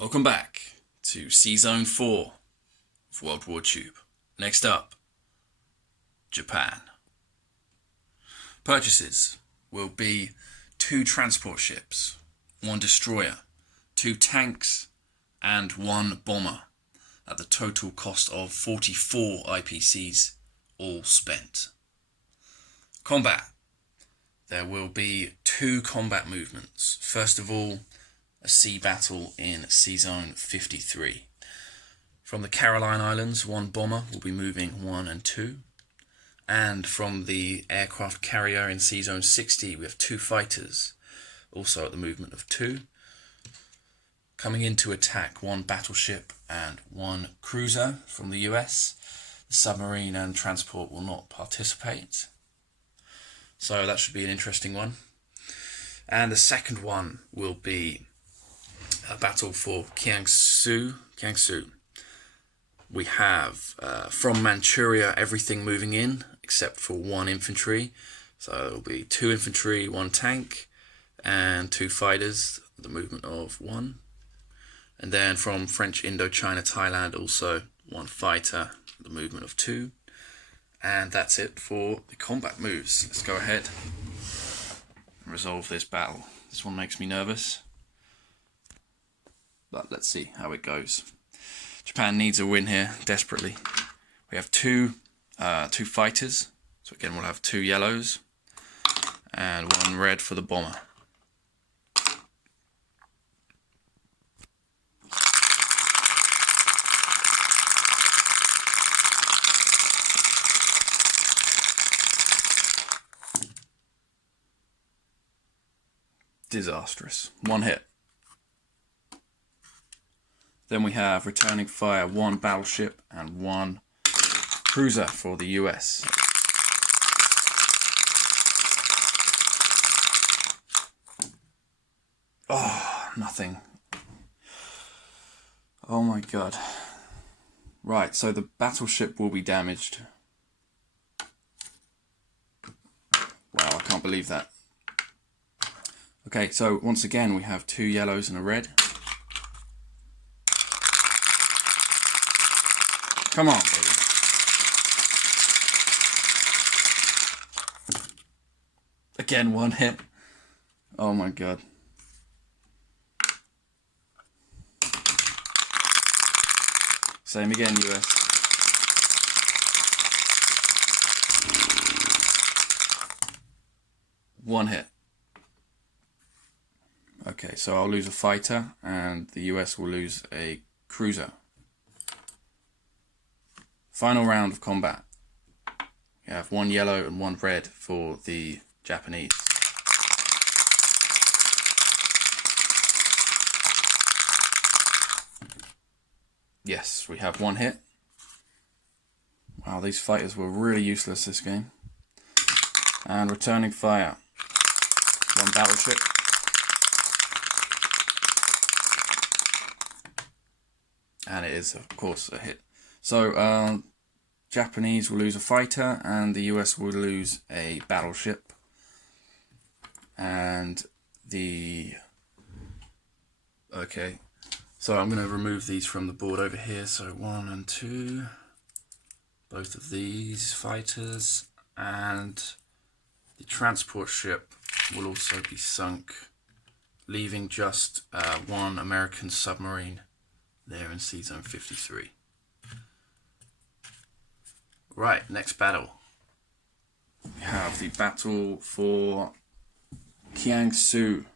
Welcome back to sz4 of WWTube. Next up, Japan. Purchases will be 2 transport ships, 1 destroyer, 2 tanks, and 1 bomber at the total cost of 44 IPCs, all spent. Combat. There will be 2 combat movements. First of all, a sea battle in Seazone 53. From the Caroline Islands, 1 bomber will be moving 1 and 2. And from the aircraft carrier in Seazone 60, we have 2 fighters, also at the movement of 2. Coming in to attack 1 battleship and 1 cruiser from the US. The submarine and transport will not participate. So that should be an interesting one. And the second one will be a battle for Kiangsu. We have from Manchuria everything moving in except for 1 infantry. So it will be 2 infantry, 1 tank, and 2 fighters. The movement of 1. And then from French Indochina, Thailand, also 1 fighter. The movement of 2. And that's it for the combat moves. Let's go ahead and resolve this battle. This one makes me nervous, but let's see how it goes. Japan needs a win here desperately. We have two fighters, so again we'll have 2 yellows and 1 red for the bomber. Disastrous. 1 hit. Then we have returning fire 1 battleship and 1 cruiser for the US. Oh, nothing. Oh my god. Right, so the battleship will be damaged. Wow, I can't believe that. Okay, so once again we have 2 yellows and a red. Come on, baby. Again, 1 hit. Oh my god. Same again, US. One hit. Okay, so I'll lose a fighter and the US will lose a cruiser. Final round of combat. We have 1 yellow and 1 red for the Japanese. Yes, we have 1 hit. Wow, these fighters were really useless this game. And returning fire. 1 battleship. And it is, of course, a hit. So, Japanese will lose a fighter and the US will lose a battleship. And okay, so I'm going to remove these from the board over here. So 1 and 2, both of these fighters, and the transport ship will also be sunk, leaving just 1 American submarine there in Seazone 53. Right, next battle. We have the battle for Kiangsu,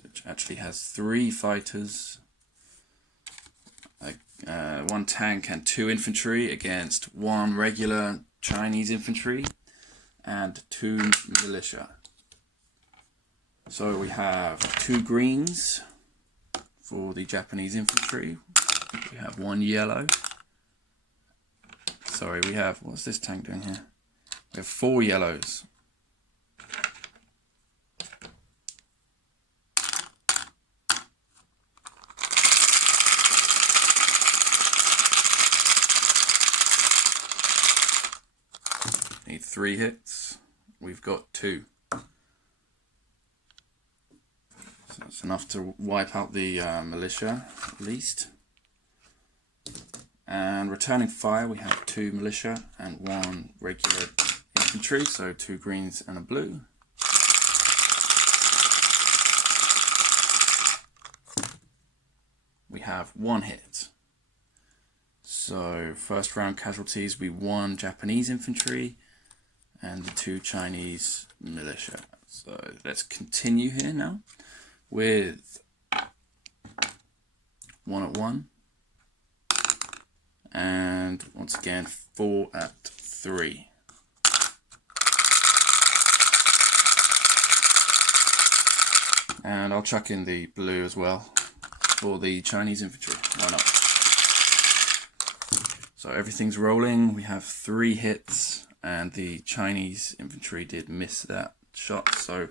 which actually has 3 fighters, 1 tank and 2 infantry against 1 regular Chinese infantry and 2 militia. So we have 2 greens for the Japanese infantry. We have 1 yellow. Sorry, we have, what's this tank doing here? We have 4 yellows. Need 3 hits. We've got 2. So that's It's enough to wipe out the militia, at least. And returning fire, we have 2 militia and 1 regular infantry, so 2 greens and a blue. We have 1 hit. So first round casualties, we 1 Japanese infantry and the 2 Chinese militia. So let's continue here now with 1 at 1. And once again 4 at 3. And I'll chuck in the blue as well for the Chinese infantry. Why not? So everything's rolling. We have 3 hits, and the Chinese infantry did miss that shot. So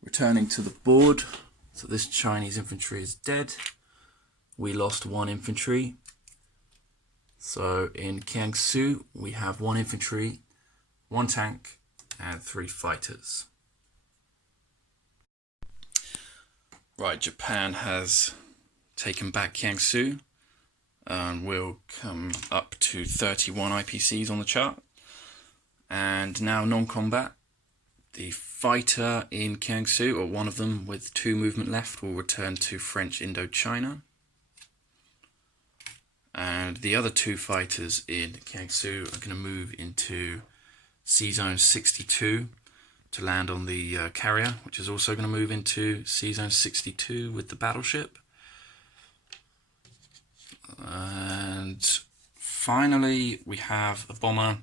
returning to the board. So this Chinese infantry is dead. We lost 1 infantry. So in Kiangsu, we have 1 infantry, 1 tank, and 3 fighters. Right, Japan has taken back Kiangsu. We'll come up to 31 IPCs on the chart. And now non-combat. The fighter in Kiangsu, or one of them with 2 movement left, will return to French Indochina. And the other 2 fighters in Kiangsu are going to move into C-Zone 62 to land on the carrier, which is also going to move into C-Zone 62 with the battleship. And finally, we have a bomber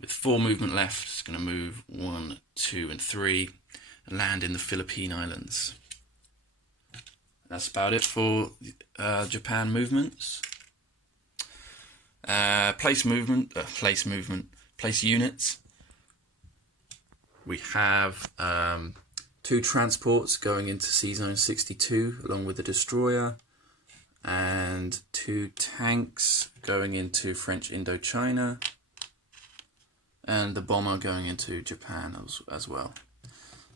with 4 movement left. It's going to move 1, 2, and 3 and land in the Philippine Islands. That's about it for Japan movements. Place units. We have 2 transports going into C-Zone 62 along with the destroyer, and 2 tanks going into French Indochina, and the bomber going into Japan as well.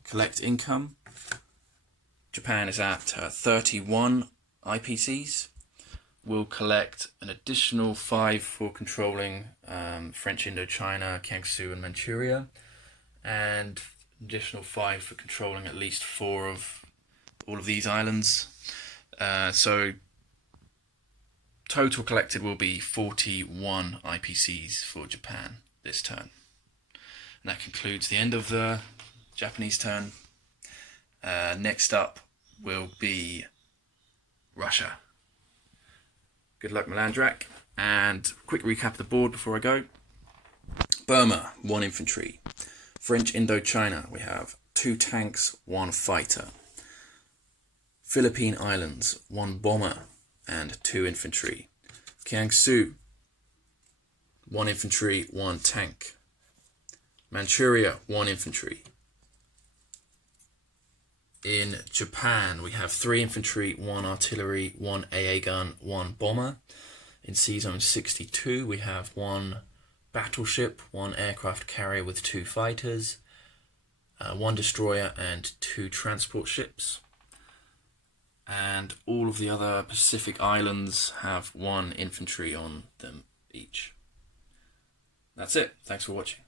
Collect income. Japan is at 31 IPCs. We'll collect an additional 5 for controlling French Indochina, Kiangsu and Manchuria, and additional 5 for controlling at least 4 of all of these islands. So total collected will be 41 IPCs for Japan this turn. And that concludes the end of the Japanese turn. Next up will be Russia. Good luck, Melandrak. And quick recap of the board before I go. Burma, 1 infantry. French Indochina, we have 2 tanks, 1 fighter. Philippine Islands, 1 bomber and 2 infantry. Kiangsu, 1 infantry, 1 tank. Manchuria, 1 infantry. In Japan, we have 3 infantry, 1 artillery, 1 AA gun, 1 bomber. In C-Zone 62, we have 1 battleship, 1 aircraft carrier with 2 fighters, 1 destroyer and 2 transport ships. And all of the other Pacific islands have 1 infantry on them each. That's it. Thanks for watching.